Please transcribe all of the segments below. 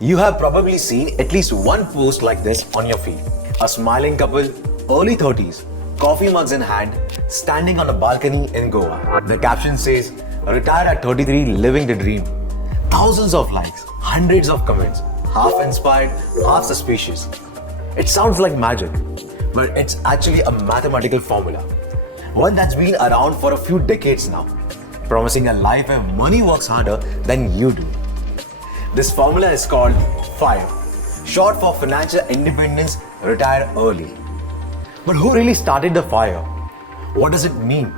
You have probably seen at least one post like this on your feed. A smiling couple, early 30s, coffee mugs in hand, standing on a balcony in Goa. The caption says, "Retired at 33, living the dream." Thousands of likes, hundreds of comments, half inspired, half suspicious. It sounds like magic, but it's actually a mathematical formula. One that's been around for a few decades now, promising a life where money works harder than you do. This formula is called FIRE, short for Financial Independence, Retire Early. But who really started the FIRE? What does it mean?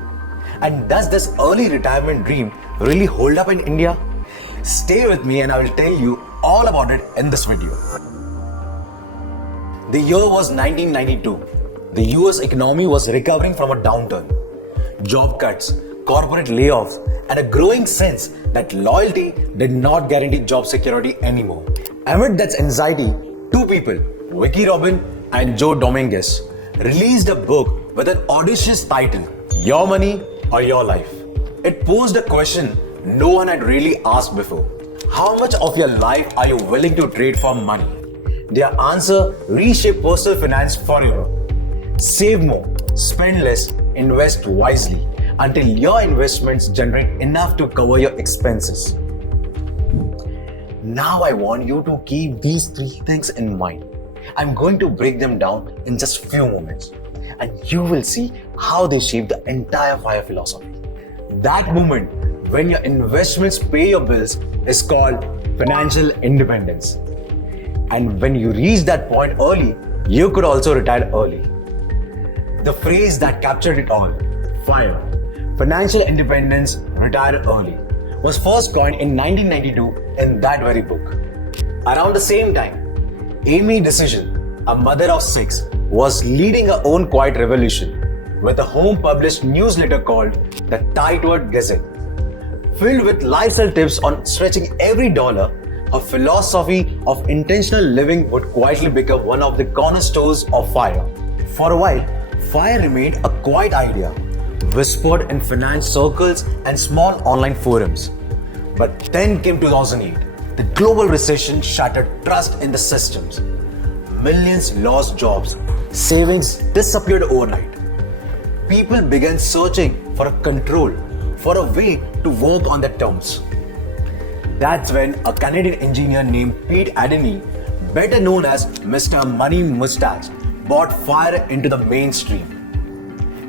And does this early retirement dream really hold up in India? Stay with me and I will tell you all about it in this video. The year was 1992. The US economy was recovering from a downturn. Job cuts, corporate layoffs, and a growing sense that loyalty did not guarantee job security anymore. Amid that anxiety, two people, Vicki Robin and Joe Dominguez, released a book with an audacious title, Your Money or Your Life. It posed a question no one had really asked before. How much of your life are you willing to trade for money? Their answer reshaped personal finance forever. Save more, spend less, invest wisely until your investments generate enough to cover your expenses. Now I want you to keep these three things in mind. I'm going to break them down in just few moments, and you will see how they shape the entire FIRE philosophy. That moment when your investments pay your bills is called financial independence. And when you reach that point early, you could also retire early. The phrase that captured it all, FIRE, Financial Independence, Retire Early, was first coined in 1992 in that very book. Around the same time, Amy Decision, a mother of 6, was leading her own quiet revolution with a home-published newsletter called the Tightwad Gazette. Filled with lifestyle tips on stretching every dollar, a philosophy of intentional living would quietly become one of the cornerstones of FIRE. For a while, FIRE remained a quiet idea, whispered in finance circles and small online forums. But then came 2008. The global recession shattered trust in the systems. Millions lost jobs. Savings disappeared overnight. People began searching for a control, for a way to work on their terms. That's when a Canadian engineer named Pete Adeny, better known as Mr. Money Mustache, brought FIRE into the mainstream.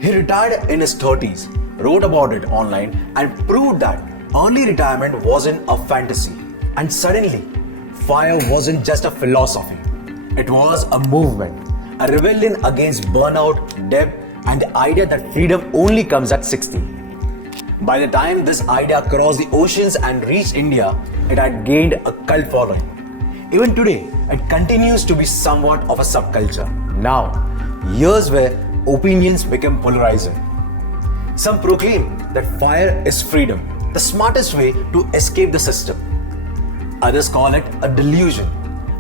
He retired in his 30s, wrote about it online, and proved that early retirement wasn't a fantasy. And suddenly, FIRE wasn't just a philosophy. It was a movement, a rebellion against burnout, debt, and the idea that freedom only comes at 60. By the time this idea crossed the oceans and reached India, it had gained a cult following. Even today, it continues to be somewhat of a subculture. Now, here's where opinions become polarizing. Some proclaim that FIRE is freedom, the smartest way to escape the system. Others call it a delusion,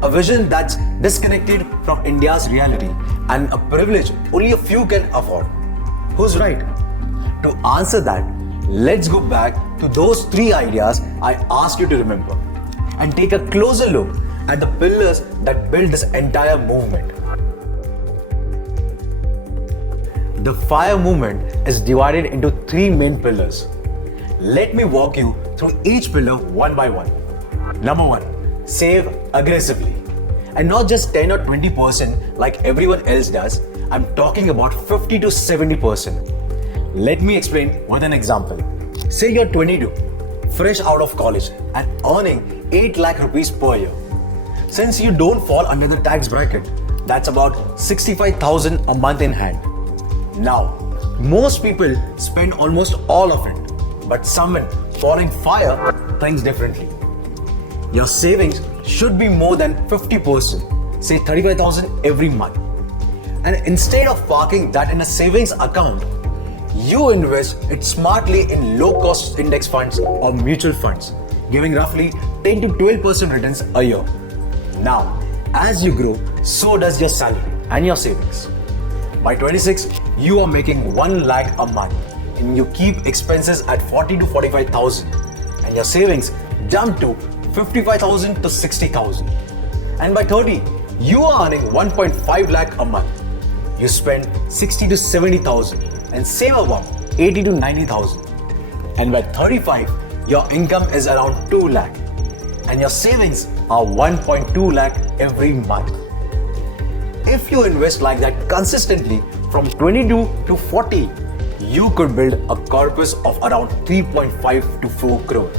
a vision that's disconnected from India's reality and a privilege only a few can afford. Who's right? To answer that, let's go back to those three ideas I asked you to remember and take a closer look at the pillars that build this entire movement. The FIRE movement is divided into three main pillars. Let me walk you through each pillar one by one. Number 1, save aggressively. And not just 10 or 20% like everyone else does, I'm talking about 50 to 70%. Let me explain with an example. Say you're 22, fresh out of college and earning 8 lakh rupees per year. Since you don't fall under the tax bracket, that's about 65,000 a month in hand. Now, most people spend almost all of it, but someone following FIRE thinks differently. Your savings should be more than 50%, say 35,000 every month. And instead of parking that in a savings account, you invest it smartly in low-cost index funds or mutual funds, giving roughly 10 to 12% returns a year. Now, as you grow, so does your salary and your savings. By 26, you are making 1 lakh a month and you keep expenses at 40 to 45,000 and your savings jump to 55,000 to 60,000. And by 30, you are earning 1.5 lakh a month. You spend 60 to 70,000 and save about 80 to 90,000. And by 35, your income is around 2 lakh and your savings are 1.2 lakh every month. If you invest like that consistently from 22 to 40, you could build a corpus of around 3.5 to 4 crore.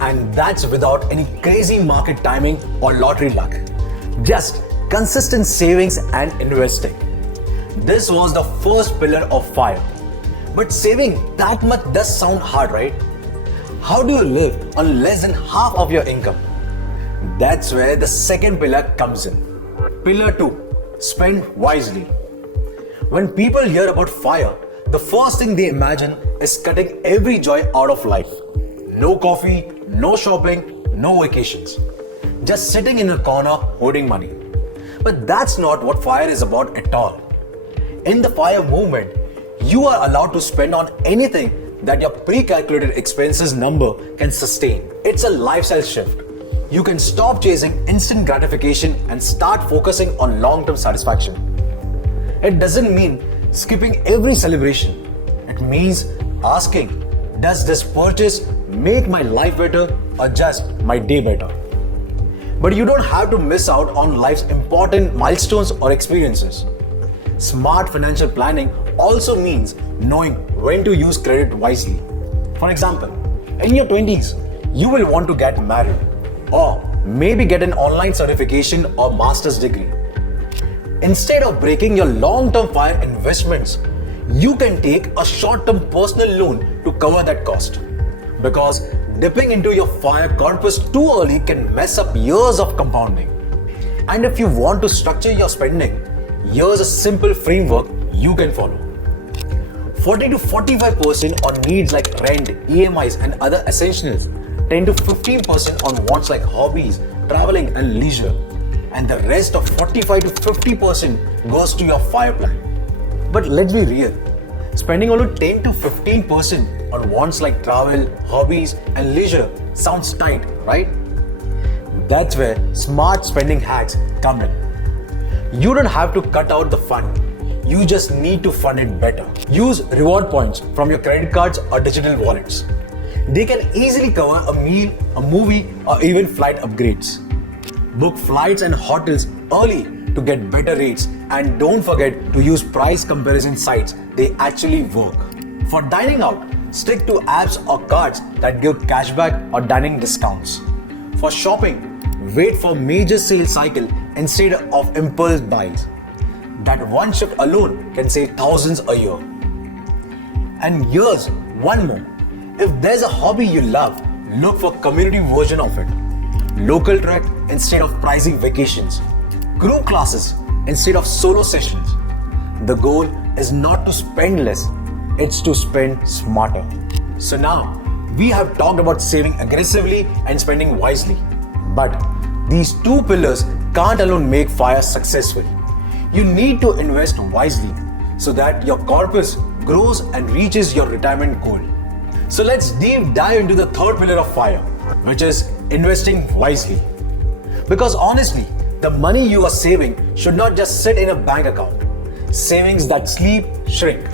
And that's without any crazy market timing or lottery luck. Just consistent savings and investing. This was the first pillar of FIRE. But saving that much does sound hard, right? How do you live on less than half of your income? That's where the second pillar comes in. Pillar 2, spend wisely. When people hear about FIRE, the first thing they imagine is cutting every joy out of life. No coffee, no shopping, no vacations. Just sitting in a corner hoarding money. But that's not what FIRE is about at all. In the FIRE movement, you are allowed to spend on anything that your pre-calculated expenses number can sustain. It's a lifestyle shift. You can stop chasing instant gratification and start focusing on long-term satisfaction. It doesn't mean skipping every celebration. It means asking, does this purchase make my life better or just my day better? But you don't have to miss out on life's important milestones or experiences. Smart financial planning also means knowing when to use credit wisely. For example, in your 20s, you will want to get married or maybe get an online certification or master's degree. Instead of breaking your long-term FIRE investments, you can take a short-term personal loan to cover that cost. Because dipping into your FIRE corpus too early can mess up years of compounding. And if you want to structure your spending, here's a simple framework you can follow. 40 to 45% on needs like rent, EMIs and other essentials, 10 to 15% on wants like hobbies, traveling and leisure, and the rest of 45 to 50% goes to your FIRE plan. But let's be real, spending only 10 to 15% on wants like travel, hobbies and leisure sounds tight, right? That's where smart spending hacks come in. You don't have to cut out the fun. You just need to fund it better. Use reward points from your credit cards or digital wallets. They can easily cover a meal, a movie, or even flight upgrades. Book flights and hotels early to get better rates, and don't forget to use price comparison sites. They actually work. For dining out, stick to apps or cards that give cashback or dining discounts. For shopping, wait for major sale cycle instead of impulse buys. That one shift alone can save thousands a year. And here's one more. If there's a hobby you love, look for community version of it. Local trek instead of pricey vacations. Group classes instead of solo sessions. The goal is not to spend less, it's to spend smarter. So now, we have talked about saving aggressively and spending wisely. But these two pillars can't alone make FIRE successful. You need to invest wisely so that your corpus grows and reaches your retirement goal. So let's deep dive into the third pillar of FIRE, which is investing wisely. Because honestly, the money you are saving should not just sit in a bank account. Savings that sleep shrink.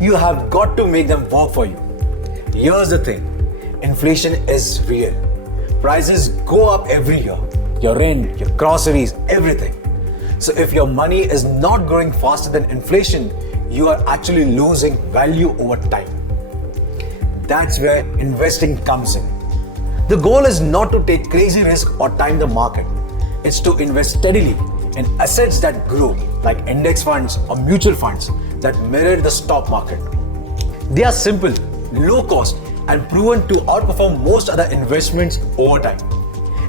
You have got to make them work for you. Here's the thing, inflation is real. Prices go up every year. Your rent, your groceries, everything. So if your money is not growing faster than inflation, you are actually losing value over time. That's where investing comes in. The goal is not to take crazy risk or time the market. It's to invest steadily in assets that grow, like index funds or mutual funds that mirror the stock market. They are simple, low cost, and proven to outperform most other investments over time.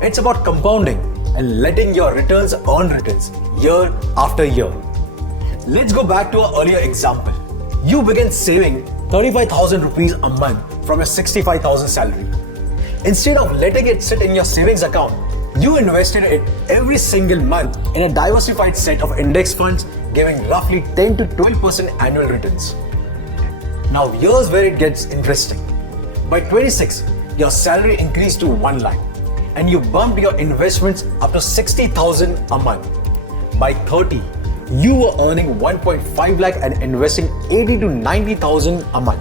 It's about compounding and letting your returns earn returns year after year. Let's go back to our earlier example. You began saving 35,000 rupees a month from your 65,000 salary. Instead of letting it sit in your savings account, you invested it every single month in a diversified set of index funds, giving roughly 10 to 12% annual returns. Now here's where it gets interesting. By 26, your salary increased to 1 lakh and you bump your investments up to 60,000 a month. By 30, you were earning 1.5 lakh and investing 80 to 90,000 a month.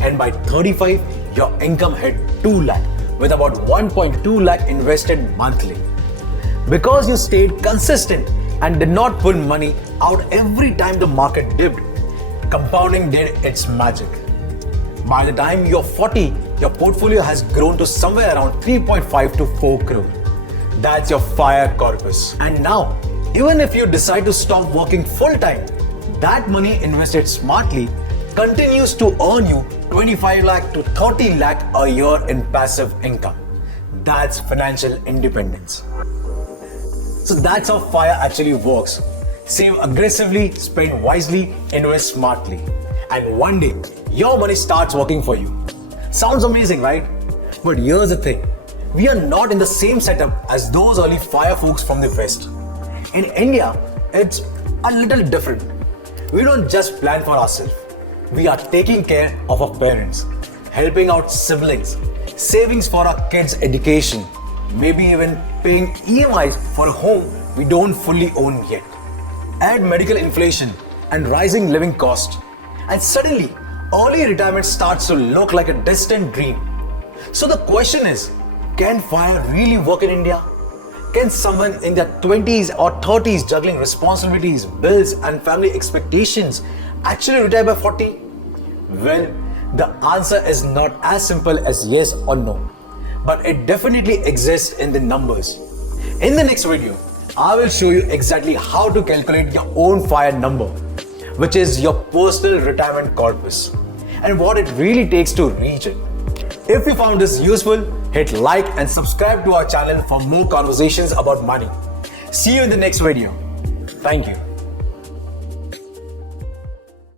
And by 35, your income hit 2 lakh with about 1.2 lakh invested monthly. Because you stayed consistent and did not pull money out every time the market dipped, compounding did its magic. By the time you're 40, your portfolio has grown to somewhere around 3.5 to 4 crore. That's your fire corpus. And now, even if you decide to stop working full-time, that money invested smartly continues to earn you 25 lakh to 30 lakh a year in passive income. That's financial independence. So that's how FIRE actually works. Save aggressively, spend wisely, invest smartly. And one day, your money starts working for you. Sounds amazing, right? But here's the thing. We are not in the same setup as those early FIRE folks from the West. In India, it's a little different. We don't just plan for ourselves. We are taking care of our parents, helping out siblings, savings for our kids' education, maybe even paying EMIs for a home we don't fully own yet. Add medical inflation and rising living costs, and suddenly early retirement starts to look like a distant dream. So the question is, can FIRE really work in India? Can someone in their 20s or 30s juggling responsibilities, bills and family expectations actually retire by 40? Well, the answer is not as simple as yes or no, but it definitely exists in the numbers. In the next video, I will show you exactly how to calculate your own FIRE number, which is your personal retirement corpus, and what it really takes to reach it. If you found this useful, hit like and subscribe to our channel for more conversations about money. See you in the next video. Thank you.